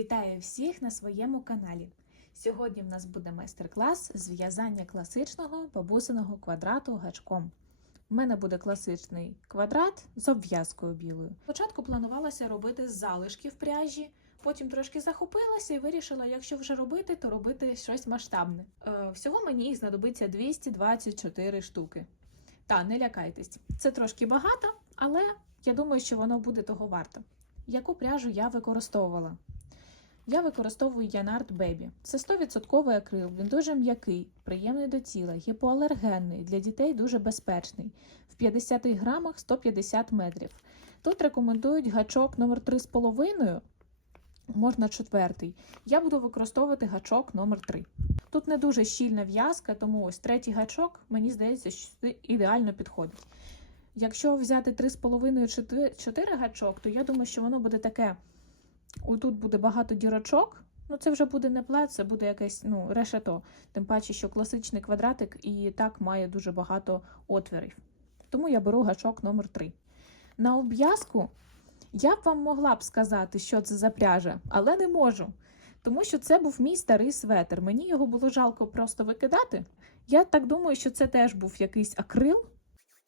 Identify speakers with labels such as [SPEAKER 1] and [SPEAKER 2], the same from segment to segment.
[SPEAKER 1] Вітаю всіх на своєму каналі. Сьогодні в нас буде майстер-клас з в'язання класичного бабусиного квадрату гачком. У мене буде класичний квадрат з обв'язкою білою. Спочатку планувалося робити з залишків пряжі, потім трошки захопилася і вирішила, якщо вже робити, то робити щось масштабне. Е, всього мені їх знадобиться 224 штуки. Та не лякайтесь, це трошки багато, але я думаю, що воно буде того варто. Яку пряжу я використовувала? Я використовую Янард Baby. Це 100% акрил, він дуже м'який, приємний до тіла, гіпоалергенний, для дітей дуже безпечний. В 50 грамах 150 метрів. Тут рекомендують гачок номер 3,5, можна четвертий. Я буду використовувати гачок номер 3. Тут не дуже щільна в'язка, тому ось третій гачок, мені здається, що ідеально підходить. Якщо взяти 3,5-4 гачок, то я думаю, що воно буде таке. Тут буде багато дірочок. Ну, це вже буде не плед, це буде якесь ну, решето. Тим паче, що класичний квадратик і так має дуже багато отворів. Тому я беру гачок номер 3 На обв'язку я б вам могла б сказати, що це за пряжа, але не можу. Тому що це був мій старий светр. Мені його було жалко просто викидати. Я так думаю, що це теж був якийсь акрил.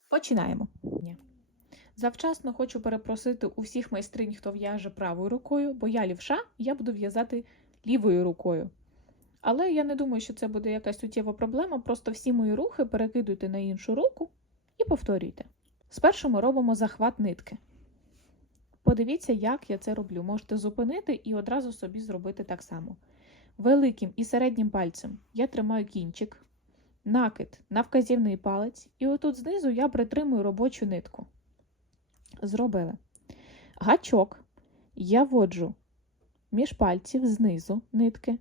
[SPEAKER 1] Починаємо. Завчасно хочу перепросити у всіх майстринь, хто в'яже правою рукою, бо я лівша, я буду в'язати лівою рукою. Але я не думаю, що це буде якась суттєва проблема. Просто всі мої рухи перекидуйте на іншу руку і повторюйте. Спершу ми робимо захват нитки. Подивіться, як я це роблю. Можете зупинити і одразу собі зробити так само. Великим і середнім пальцем я тримаю кінчик, накид на вказівний палець, і отут знизу я притримую робочу нитку. Зробили. Гачок я воджу між пальців знизу нитки,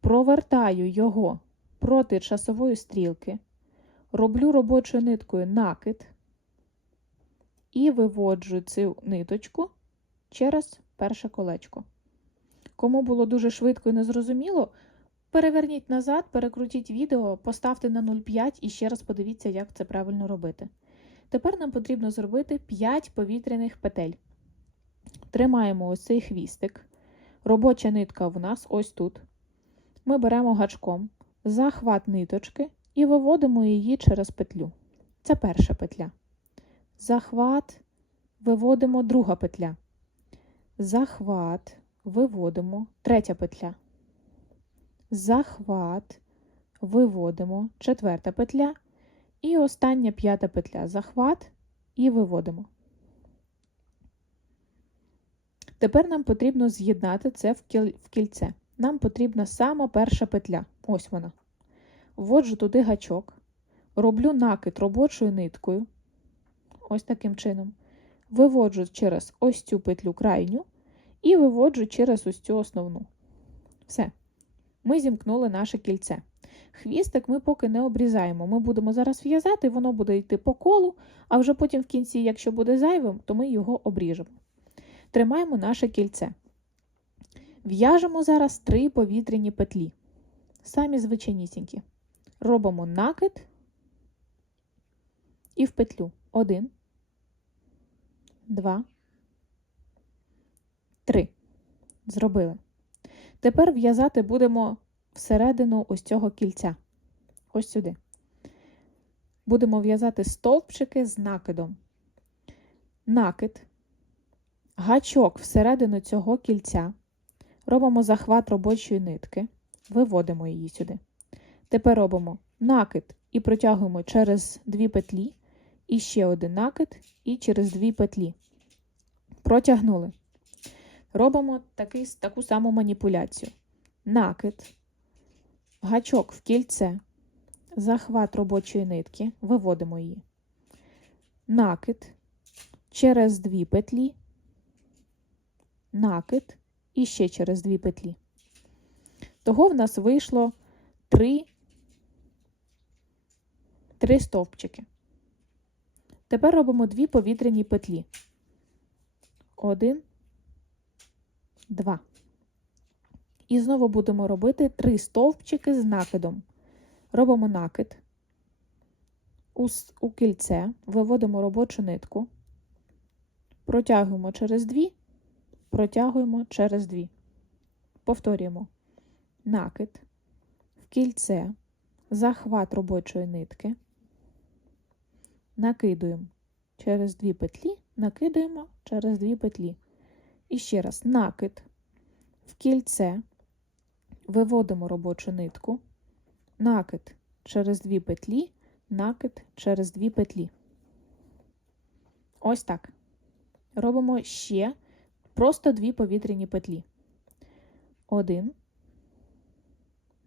[SPEAKER 1] провертаю його проти часової стрілки, роблю робочою ниткою накид і виводжу цю ниточку через перше колечко. Кому було дуже швидко і незрозуміло, переверніть назад, перекрутіть відео, поставте на 0,5 і ще раз подивіться, як це правильно робити. Тепер нам потрібно зробити 5 повітряних петель. Тримаємо ось цей хвістик. Робоча нитка в нас ось тут. Ми беремо гачком захват ниточки і виводимо її через петлю. Це перша петля. Захват, виводимо друга петля. Захват, виводимо третя петля. Захват, виводимо четверта петля. І остання п'ята петля захват і виводимо. Тепер нам потрібно з'єднати це в, кільце. Нам потрібна сама перша петля. Ось вона. Вводжу туди гачок, роблю накид робочою ниткою. Ось таким чином. Виводжу через ось цю петлю крайню і виводжу через ось цю основну. Все. Ми зімкнули наше кільце. Хвістик ми поки не обрізаємо. Ми будемо зараз в'язати, воно буде йти по колу, а вже потім в кінці, якщо буде зайвим, то ми його обріжемо. Тримаємо наше кільце. В'яжемо зараз три повітряні петлі. Самі звичайнісінькі. Робимо накид і в петлю. Один, два, три. Зробили. Тепер в'язати будемо всередину ось цього кільця. Ось сюди. Будемо в'язати стовпчики з накидом. Накид, гачок всередину цього кільця. Робимо захват робочої нитки, виводимо її сюди. Тепер робимо накид і протягуємо через дві петлі, і ще один накид, і через дві петлі. Протягнули. Робимо такий, таку саму маніпуляцію. Накид, гачок в кільце, захват робочої нитки, виводимо її, накид через дві петлі, накид і ще через дві петлі. Того в нас вийшло три, три стовпчики. Тепер робимо дві повітряні петлі. Один, два. І знову будемо робити три стовпчики з накидом. Робимо накид у, у кільце, виводимо робочу нитку, протягуємо через дві, протягуємо через дві. Повторюємо. Накид, в кільце, захват робочої нитки. Накидуємо через дві петлі, накидуємо через дві петлі. І ще раз накид, в кільце, виводимо робочу нитку, накид через дві петлі, накид через дві петлі. Ось так. Робимо ще просто дві повітряні петлі. Один,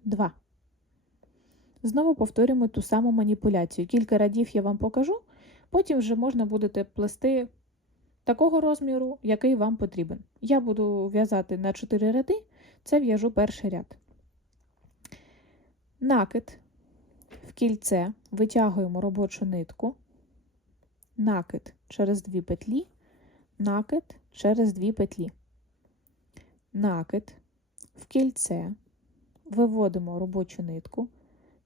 [SPEAKER 1] два. Знову повторюємо ту саму маніпуляцію. Кілька радів я вам покажу, потім вже можна будете плести такого розміру, який вам потрібен. Я буду в'язати на 4 ряди, це в'яжу перший ряд. Накид в кільце витягуємо робочу нитку, накид через дві петлі, накид через дві петлі. Накид в кільце виводимо робочу нитку,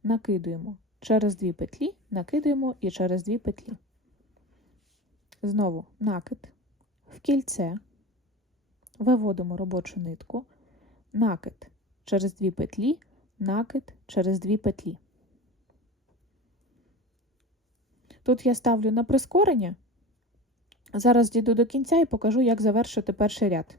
[SPEAKER 1] накидуємо через дві петлі, накидуємо і через дві петлі. Знову накид в кільце, виводимо робочу нитку, накид через дві петлі, накид через дві петлі. Тут я ставлю на прискорення. Зараз дійду до кінця і покажу, як завершити перший ряд.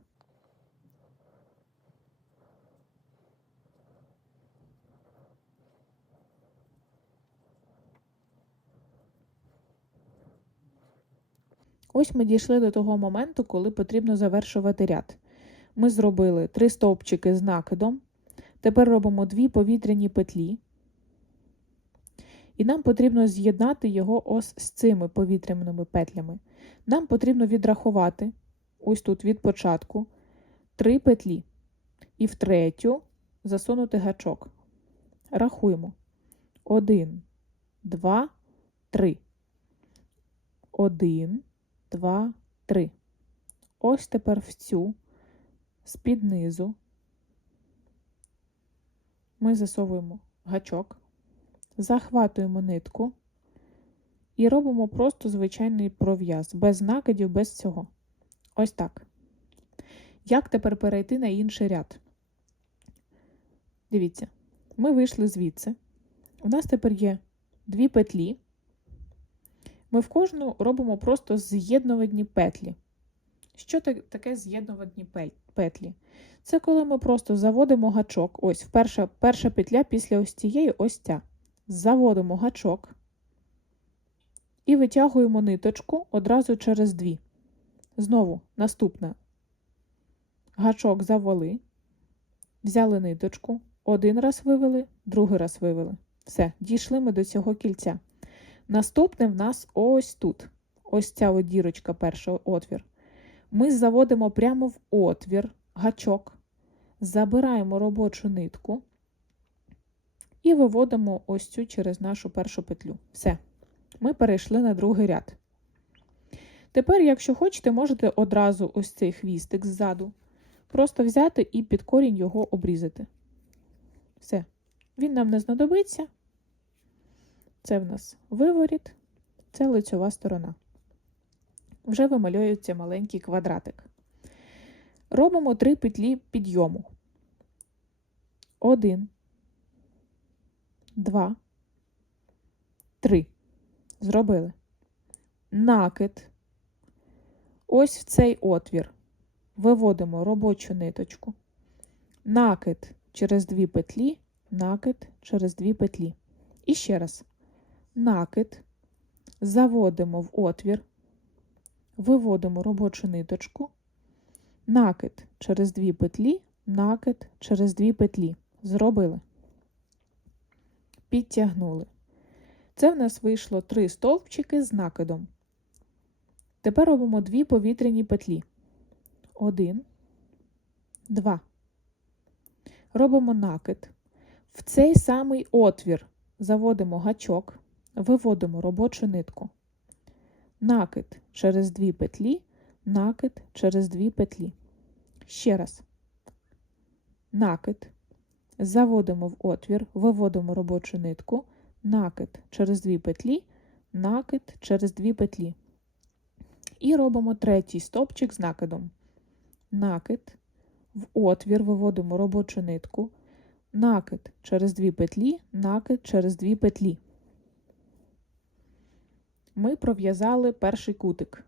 [SPEAKER 1] Ось ми дійшли до того моменту, коли потрібно завершувати ряд. Ми зробили три стовпчики з накидом. Тепер робимо дві повітряні петлі. І нам потрібно з'єднати його ось з цими повітряними петлями. Нам потрібно відрахувати, ось тут від початку, три петлі. І в третю засунути гачок. Рахуємо. Один, два, три. Один, два, три. Ось тепер в цю з-під низу ми засовуємо гачок, захватуємо нитку і робимо просто звичайний пров'яз, без накидів, без цього. Ось так. Як тепер перейти на інший ряд? Дивіться, ми вийшли звідси. У нас тепер є дві петлі. Ми в кожну робимо просто з'єднувальні петлі. Що таке з'єднувальні петлі? Це коли ми просто заводимо гачок, ось перша, перша петля після ось цієї ось ця. Заводимо гачок і витягуємо ниточку одразу через дві. Знову наступна. Гачок завели, взяли ниточку, один раз вивели, другий раз вивели. Все, дійшли ми до цього кільця. Наступне в нас ось тут. Ось ця от дірочка, перший отвір. Ми заводимо прямо в отвір гачок, забираємо робочу нитку і виводимо ось цю через нашу першу петлю. Все, ми перейшли на другий ряд. Тепер, якщо хочете, можете одразу ось цей хвістик ззаду просто взяти і під корінь його обрізати. Все, він нам не знадобиться. Це в нас виворіт, це лицьова сторона. Вже вималюється маленький квадратик. Робимо три петлі підйому. Один, два, три. Зробили. Накид. Ось в цей отвір. Виводимо робочу ниточку. Накид через дві петлі, накид через дві петлі. І ще раз накид, заводимо в отвір, виводимо робочу ниточку, накид через дві петлі, накид через дві петлі. Зробили. Підтягнули. Це в нас вийшло три стовпчики з накидом. Тепер робимо дві повітряні петлі. Один, два. Робимо накид. В цей самий отвір заводимо гачок, виводимо робочу нитку. Накид через дві петлі, накид через дві петлі. Ще раз. Накид. Заводимо в отвір, виводимо робочу нитку, накид через дві петлі, накид через дві петлі. І робимо третій стопчик з накидом. Накид, в отвір виводимо робочу нитку, накид через дві петлі, накид через дві петлі. Ми пров'язали перший кутик.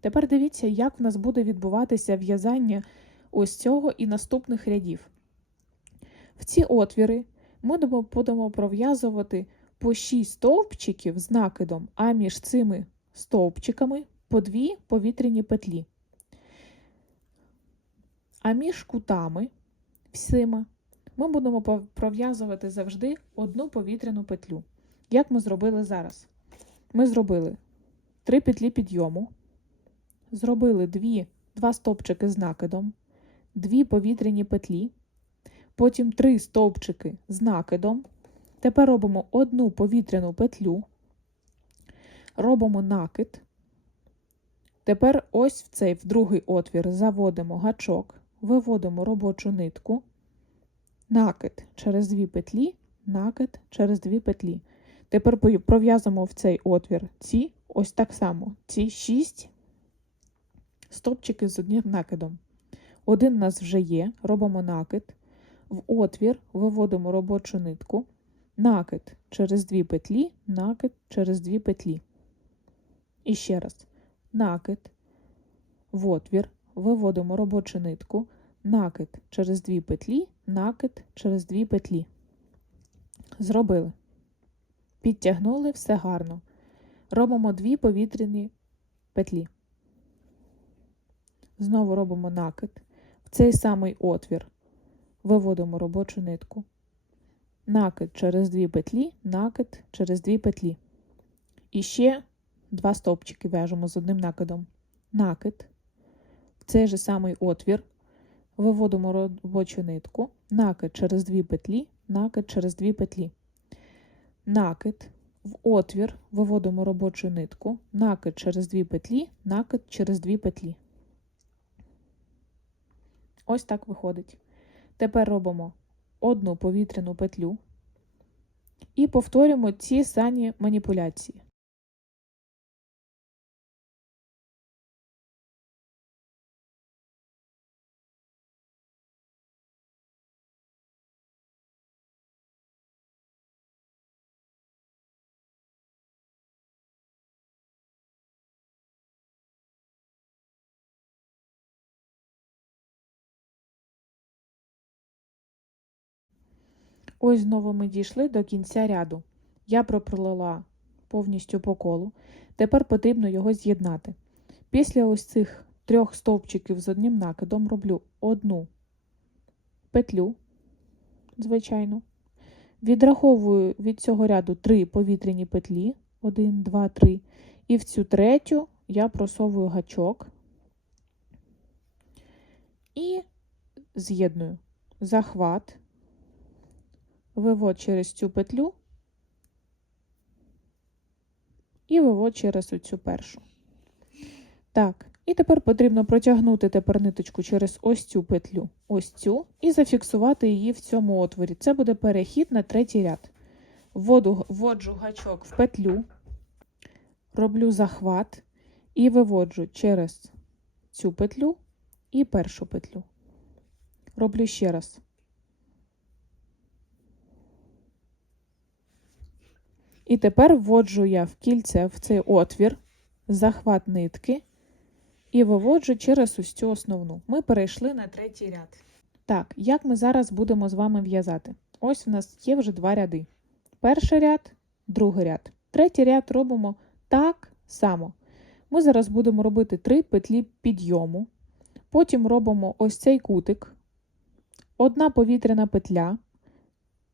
[SPEAKER 1] Тепер дивіться, як в нас буде відбуватися в'язання ось цього і наступних рядів. В ці отвіри ми будемо- пров'язувати по 6 стовпчиків з накидом, а між цими стовпчиками по 2 повітряні петлі. А між кутами всіма ми будемо пров'язувати завжди одну повітряну петлю. Як ми зробили зараз? Ми зробили 3 петлі підйому, зробили 2, 2 стовпчики з накидом, 2 повітряні петлі, потім 3 стовпчики з накидом. Тепер робимо одну повітряну петлю, робимо накид. Тепер ось в цей в другий отвір заводимо гачок, виводимо робочу нитку, накид через дві петлі, накид через дві петлі. Тепер пров'язуємо в цей отвір ці ось так само, ці 6 стовпчики з одним накидом. Один у нас вже є, робимо накид, в отвір виводимо робочу нитку, накид через дві петлі, накид через дві петлі. І ще раз, накид, в отвір, виводимо робочу нитку, накид через дві петлі, накид через дві петлі. Зробили. Підтягнули все гарно. Робимо дві повітряні петлі. Знову робимо накид. В цей самий отвір виводимо робочу нитку. Накид через дві петлі, накид через дві петлі. І ще два стовпчики в'яжемо з одним накидом. Накид. В цей же самий отвір виводимо робочу нитку, накид через дві петлі, накид через дві петлі. Накид. В отвір виводимо робочу нитку, накид через дві петлі, накид через дві петлі. Ось так виходить. Тепер робимо одну повітряну петлю і повторюємо ці самі маніпуляції. Ось знову ми дійшли до кінця ряду. Я проплела повністю по колу. Тепер потрібно його з'єднати. Після ось цих трьох стовпчиків з одним накидом роблю одну петлю, звичайно. Відраховую від цього ряду три повітряні петлі. 1, 2, 3. І в цю третю я просовую гачок і з'єдную захват вивод через цю петлю і вивод через оцю першу. Так, і тепер потрібно протягнути тепер ниточку через ось цю петлю, ось цю, і зафіксувати її в цьому отворі. Це буде перехід на третій ряд. Вводу, вводжу гачок в петлю, роблю захват і виводжу через цю петлю і першу петлю. Роблю ще раз. І тепер вводжу я в кільце в цей отвір, захват нитки і виводжу через ось цю основну. Ми перейшли на третій ряд. Так, як ми зараз будемо з вами в'язати? Ось у нас є вже два ряди. Перший ряд, другий ряд. Третій ряд робимо так само. Ми зараз будемо робити три петлі підйому. Потім робимо ось цей кутик, одна повітряна петля,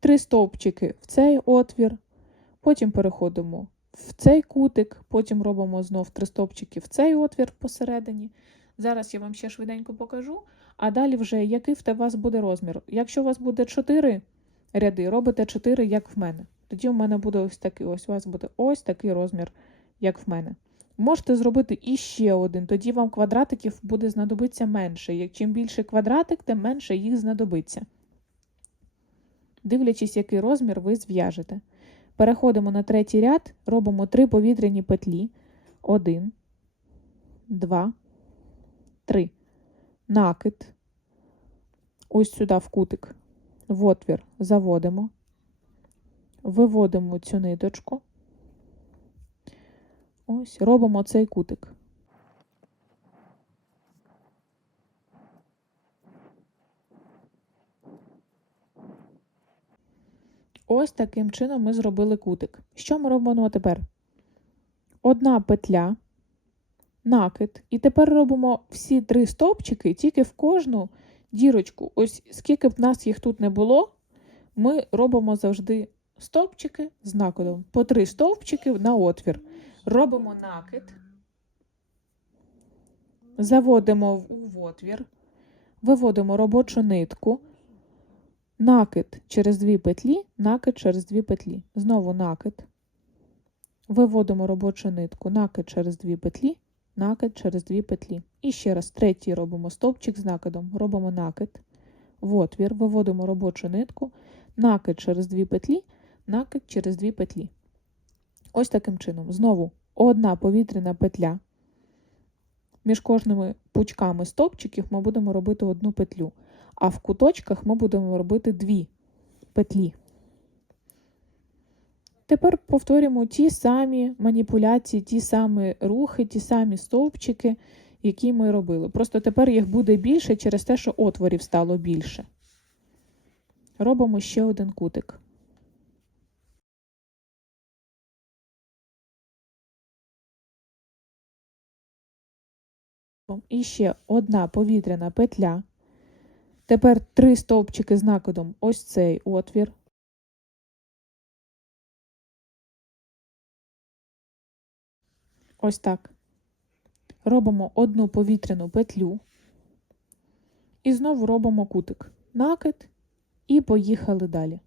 [SPEAKER 1] три стовпчики в цей отвір. Потім переходимо в цей кутик, потім робимо знов три стовпчики в цей отвір посередині. Зараз я вам ще швиденько покажу, а далі вже який в вас буде розмір. Якщо у вас буде 4 ряди, робите 4, як в мене. Тоді у мене буде ось такий, ось у вас буде ось такий розмір, як в мене. Можете зробити іще один, тоді вам квадратиків буде знадобитися менше. Як чим більше квадратик, тим менше їх знадобиться. Дивлячись, який розмір ви зв'яжете. Переходимо на третій ряд, робимо три повітряні петлі. Один, два, три. Накид. ось сюди в кутик, в отвір заводимо, виводимо цю ниточку. Ось, робимо цей кутик. Ось таким чином ми зробили кутик. Що ми робимо тепер? Одна петля, накид, і тепер робимо всі три стовпчики тільки в кожну дірочку. Ось скільки б нас їх тут не було, ми робимо завжди стовпчики з накидом. По три стовпчики на отвір. Робимо накид, заводимо в отвір, виводимо робочу нитку, накид через дві петлі, накид через дві петлі. Знову накид. Виводимо робочу нитку, накид через дві петлі, накид через дві петлі. І ще раз третій робимо стовпчик з накидом. Робимо накид, в отвір, виводимо робочу нитку, накид через дві петлі, накид через дві петлі. Ось таким чином. Знову одна повітряна петля. Між кожними пучками стовпчиків ми будемо робити одну петлю, а в куточках ми будемо робити дві петлі. Тепер повторюємо ті самі маніпуляції, ті самі рухи, ті самі стовпчики, які ми робили. Просто тепер їх буде більше через те, що отворів стало більше. Робимо ще один кутик. І ще одна повітряна петля. Тепер три стовпчики з накидом ось цей отвір. Ось так. Робимо одну повітряну петлю. І знову робимо кутик. Накид і поїхали далі.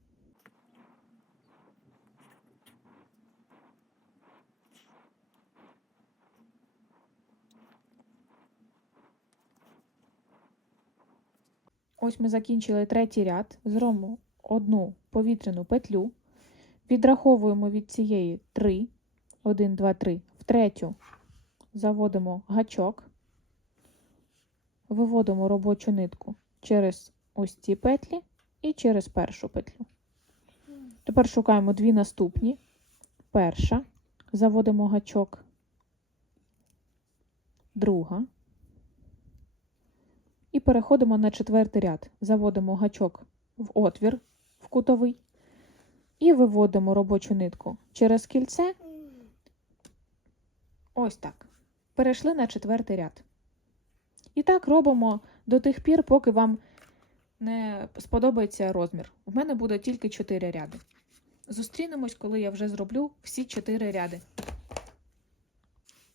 [SPEAKER 1] Ось ми закінчили третій ряд. Зробимо одну повітряну петлю. Відраховуємо від цієї 3. 1, 2, 3. В третю заводимо гачок, виводимо робочу нитку через ось ці петлі і через першу петлю. Тепер шукаємо дві наступні. Перша, заводимо гачок, друга. І переходимо на четвертий ряд. Заводимо гачок в отвір в кутовий і виводимо робочу нитку через кільце. Ось так. Перейшли на четвертий ряд. І так робимо до тих пір, поки вам не сподобається розмір. У мене буде тільки 4 ряди. Зустрінемось, коли я вже зроблю всі 4 ряди.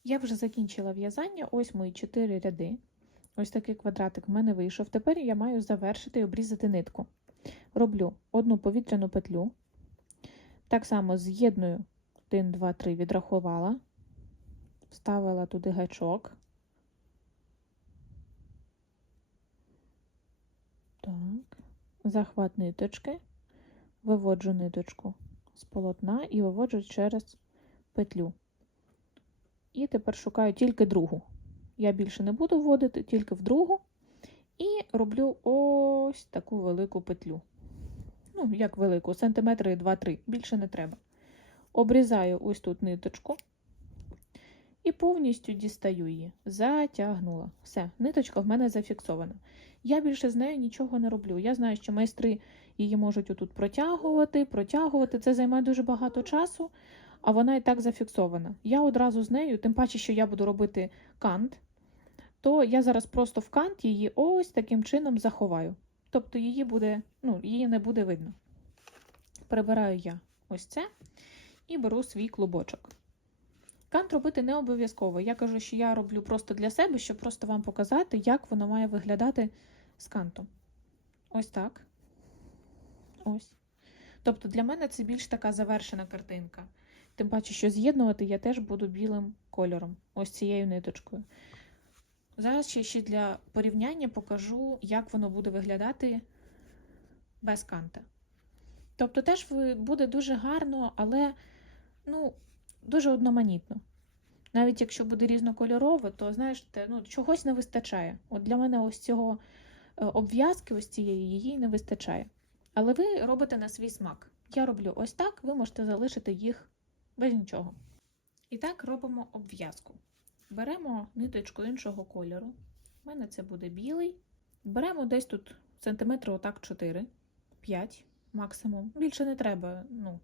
[SPEAKER 1] Я вже закінчила в'язання, ось мої 4 ряди. Ось такий квадратик в мене вийшов. Тепер я маю завершити і обрізати нитку. Роблю одну повітряну петлю. Так само з'єдную 1, 2, 3, відрахувала, вставила туди гачок. Так, захват ниточки, виводжу ниточку з полотна і виводжу через петлю. І тепер шукаю тільки другу. Я більше не буду вводити, тільки в другу. І роблю ось таку велику петлю. Ну, як велику, сантиметри 2-3, більше не треба. Обрізаю ось тут ниточку і повністю дістаю її. Затягнула. Все, ниточка в мене зафіксована. Я більше з нею нічого не роблю. Я знаю, що майстри її можуть отут протягувати, протягувати. Це займає дуже багато часу, а вона і так зафіксована. Я одразу з нею, тим паче, що я буду робити кант, то я зараз просто в кант її ось таким чином заховаю. Тобто її буде, ну, її не буде видно. Прибираю я ось це і беру свій клубочок. Кант робити не обов'язково. Я кажу, що я роблю просто для себе, щоб просто вам показати, як воно має виглядати з кантом. Ось так. Ось. Тобто для мене це більш така завершена картинка. Тим паче, що з'єднувати я теж буду білим кольором, ось цією ниточкою. Зараз ще, ще для порівняння покажу, як воно буде виглядати без канта. Тобто теж буде дуже гарно, але ну, дуже одноманітно. Навіть якщо буде різнокольорово, то знаєш, ну, чогось не вистачає. От для мене ось цього е, обв'язки ось цієї її не вистачає. Але ви робите на свій смак. Я роблю ось так, ви можете залишити їх без нічого. І так робимо обв'язку. Беремо ниточку іншого кольору. У мене це буде білий. Беремо десь тут сантиметри отак 4, 5 максимум. Більше не треба. Ну.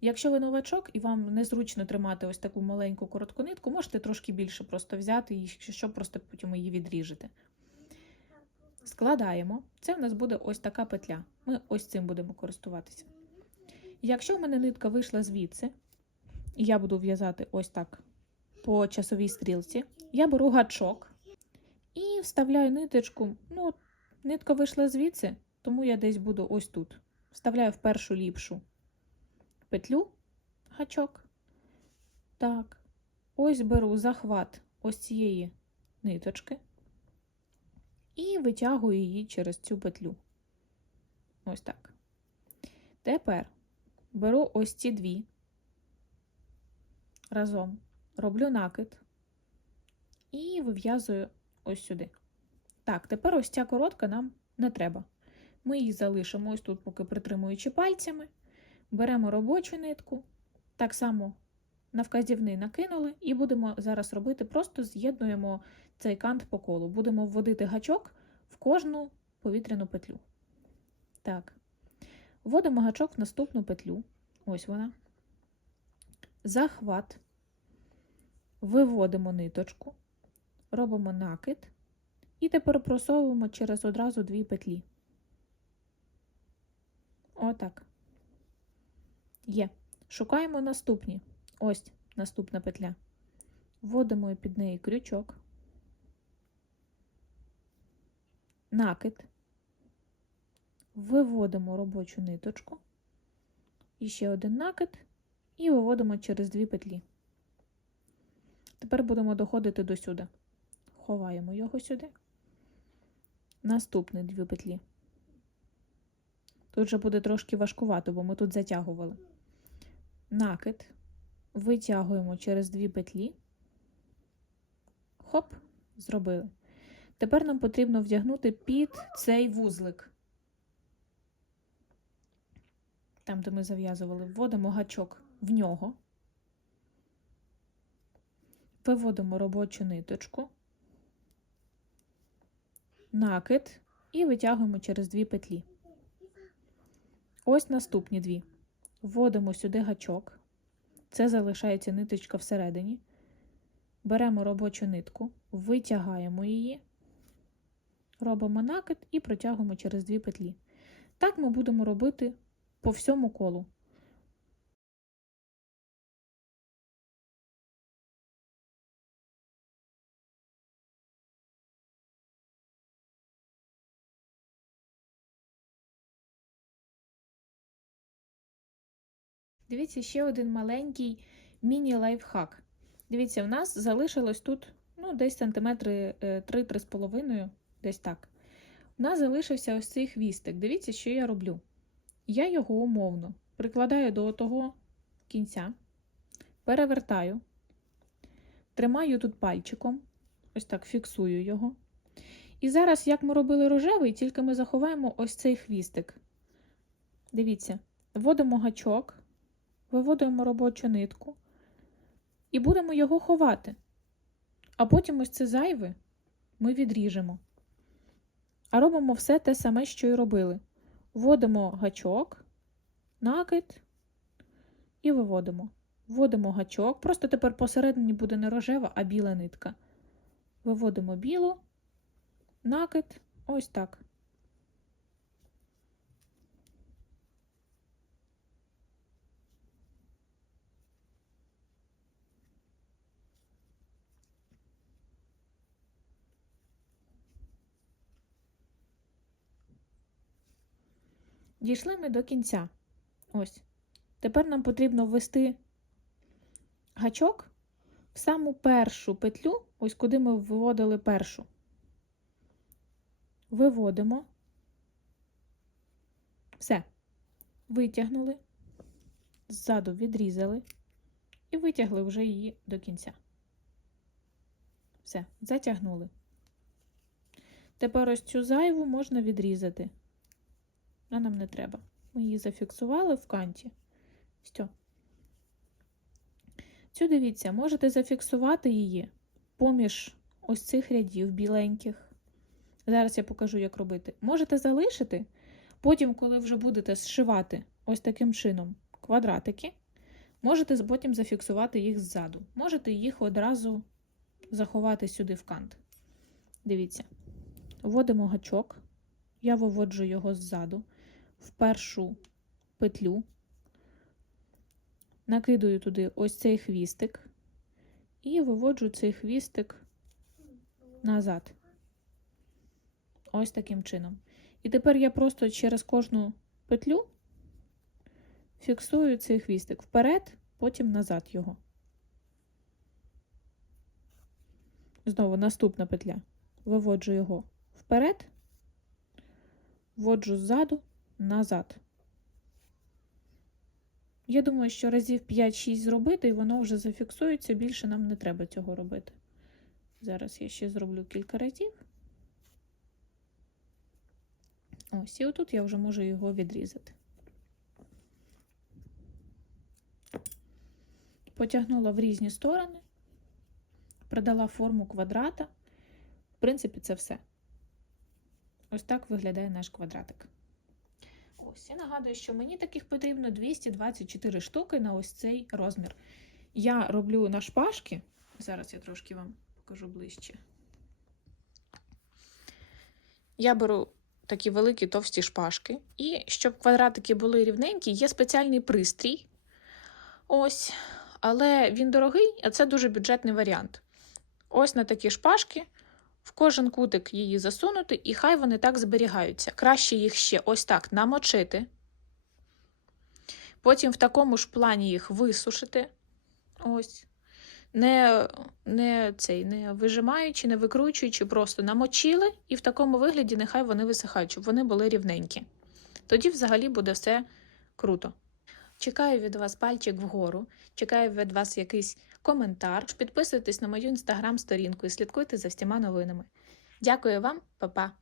[SPEAKER 1] Якщо ви новачок і вам незручно тримати ось таку маленьку коротку нитку, можете трошки більше просто взяти, і що, просто потім її відріжете. Складаємо. Це в нас буде ось така петля. Ми ось цим будемо користуватися. Якщо в мене нитка вийшла звідси, я буду в'язати ось так по часовій стрілці, я беру гачок і вставляю ниточку. Ну, нитка вийшла звідси, тому я десь буду ось тут. Вставляю в першу ліпшу петлю, гачок. Так, ось беру захват ось цієї ниточки і витягую її через цю петлю. Ось так. Тепер беру ось ці дві разом, роблю накид і вив'язую ось сюди. Так, тепер ось ця коротка нам не треба. Ми її залишимо ось тут, поки притримуючи пальцями. Беремо робочу нитку, так само на вказівний накинули, і будемо зараз робити, просто з'єднуємо цей кант по колу. Будемо вводити гачок в кожну повітряну петлю. Так, вводимо гачок в наступну петлю. Ось вона. Захват. Виводимо ниточку, робимо накид, і тепер просовуємо через одразу дві петлі. Отак. Є. Шукаємо наступні. Ось наступна петля. Вводимо під неї крючок, накид, виводимо робочу ниточку, і ще один накид, і виводимо через дві петлі. Тепер будемо доходити до сюди. Ховаємо його сюди. Наступні дві петлі. Тут вже буде трошки важкувато, бо ми тут затягували. Накид, витягуємо через дві петлі. Хоп, зробили. Тепер нам потрібно вдягнути під цей вузлик. Там, де ми зав'язували, вводимо гачок в нього, виводимо робочу ниточку, накид і витягуємо через дві петлі. Ось наступні дві. Вводимо сюди гачок, це залишається ниточка всередині. Беремо робочу нитку, витягаємо її, робимо накид і протягуємо через дві петлі. Так ми будемо робити по всьому колу. Дивіться, ще один маленький міні-лайфхак. Дивіться, в нас залишилось тут ну, десь сантиметри 3-3,5, десь так. У нас залишився ось цей хвістик. Дивіться, що я роблю. Я його умовно прикладаю до того кінця, перевертаю, тримаю тут пальчиком, ось так фіксую його. І зараз, як ми робили рожевий, тільки ми заховаємо ось цей хвістик. Дивіться, вводимо гачок виводимо робочу нитку і будемо його ховати. А потім ось це зайве ми відріжемо. А робимо все те саме, що й робили. Вводимо гачок, накид і виводимо. Вводимо гачок, просто тепер посередині буде не рожева, а біла нитка. Виводимо білу, накид, ось так. Дійшли ми до кінця. Ось. Тепер нам потрібно ввести гачок в саму першу петлю, ось куди ми виводили першу. Виводимо. Все. Витягнули, ззаду відрізали і витягли вже її до кінця. Все, затягнули. Тепер ось цю зайву можна відрізати. А нам не треба. Ми її зафіксували в канті. Все. Цю дивіться, можете зафіксувати її поміж ось цих рядів біленьких. Зараз я покажу, як робити. Можете залишити, потім, коли вже будете зшивати ось таким чином квадратики, можете потім зафіксувати їх ззаду. Можете їх одразу заховати сюди в кант. Дивіться, вводимо гачок, я виводжу його ззаду в першу петлю, накидую туди ось цей хвістик і виводжу цей хвістик назад. Ось таким чином. І тепер я просто через кожну петлю фіксую цей хвістик вперед, потім назад його. Знову наступна петля. Виводжу його вперед, вводжу ззаду, назад. Я думаю, що разів 5-6 зробити, і воно вже зафіксується, більше нам не треба цього робити. Зараз я ще зроблю кілька разів. Ось, і отут я вже можу його відрізати. Потягнула в різні сторони, продала форму квадрата. В принципі, це все. Ось так виглядає наш квадратик. Ось, я нагадую, що мені таких потрібно 224 штуки на ось цей розмір. Я роблю на шпажки. Зараз я трошки вам покажу ближче. Я беру такі великі товсті шпажки. І щоб квадратики були рівненькі, є спеціальний пристрій. Ось. Але він дорогий, а це дуже бюджетний варіант. Ось на такі шпажки. В кожен кутик її засунути, і хай вони так зберігаються. Краще їх ще ось так намочити. Потім в такому ж плані їх висушити. Ось. Не не, цей, не вижимаючи, не викручуючи, просто намочили, і в такому вигляді нехай вони висихають, щоб вони були рівненькі. Тоді взагалі буде все круто. Чекаю від вас пальчик вгору, чекаю від вас якийсь коментар. Підписуйтесь на мою інстаграм-сторінку і слідкуйте за всіма новинами. Дякую вам, па-па!